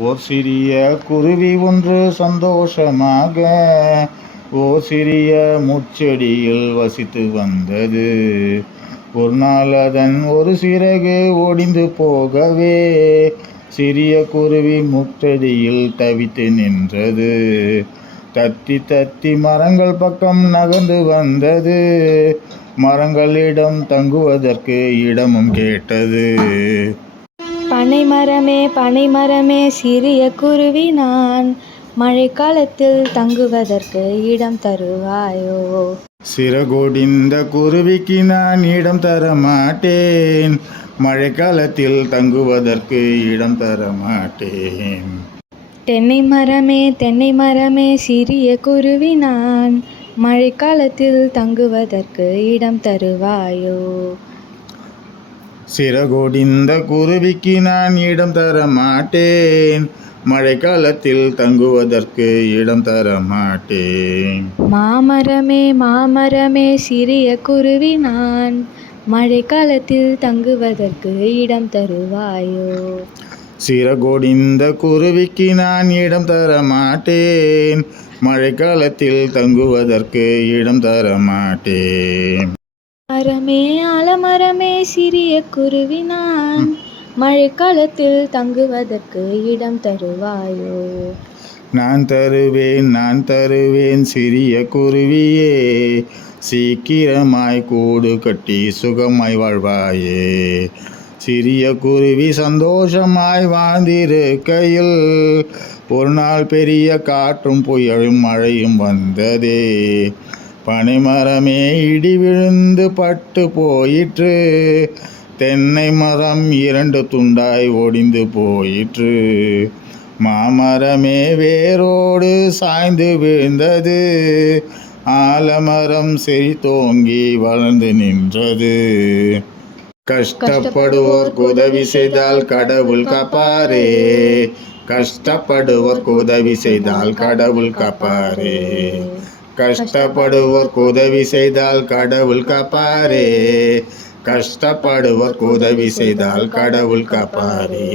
ஓர் சிறிய குருவி ஒன்று சந்தோஷமாக ஓர் சிறிய முச்செடியில் வசித்து வந்தது. ஒரு நாள் அதன் ஒரு சிறகு ஒடிந்து போகவே சிறிய குருவி முச்செடியில் தவித்து நின்றது. தத்தி தத்தி மரங்கள் பக்கம் நகர்ந்து வந்தது. மரங்களிடம் தங்குவதற்கு இடமும் கேட்டது. பனைமரமே பனைமரமே சிறிய குருவி நான் மழைக்காலத்தில் தங்குவதற்கு இடம் தருவாயோ? சிறகொடிந்த குருவிக்கு நான் இடம் தர மாட்டேன் மழைக்காலத்தில் தங்குவதற்கு இடம் தர மாட்டேன் தென்னை மரமே தென்னை மரமே சிறிய குருவி நான் மழைக்காலத்தில் தங்குவதற்கு இடம் தருவாயோ? சிறகொடிந்த குருவிக்கு நான் இடம் தர மாட்டேன். மழைக்காலத்தில் தங்குவதற்கு இடம் தர மாட்டேன். மாமரமே மாமரமே சிறிய குருவி நான். மழைக்காலத்தில் தங்குவதற்கு இடம் தருவாயோ? சிறகொடிந்த குருவிக்கு நான் இடம் தர மாட்டேன். மழைக்காலத்தில் தங்குவதற்கு இடம் தர மாட்டேன். மரமே ஆலமரமே சிறிய குருவி நான் மழைக்காலத்தில் தங்குவதற்கு இடம் தருவாயோ? நான் தருவேன் நான் தருவேன் சிறிய குருவியே. சீக்கிரமாய் கூடு கட்டி சுகமாய் வாழ்வாயே. சிறிய குருவி சந்தோஷமாய் வாழ்ந்திருக்கையில் ஒரு நாள் பெரிய காற்றும் புயலும் மழையும் வந்ததே. பனைமரமே இடி விழுந்து பட்டு போயிற்று. தென்னை மரம் இரண்டு துண்டாய் ஒடிந்து போயிற்று. மாமரமே வேரோடு சாய்ந்து விழுந்தது. ஆலமரம் செழித்தோங்கி வளர்ந்து நின்றது. கஷ்டப்படுவோர்க்கு உதவி செய்தால் கடவுள் காப்பாரே. கஷ்டப்படுவோர்க்கு உதவி செய்தால் கடவுள் காப்பாரே. கஷ்டப்படுவோர்க்கு உதவி செய்தால் கடவுள் காப்பாரே. கஷ்டப்படுவோர்க்கு உதவி செய்தால் கடவுள் காப்பாரே.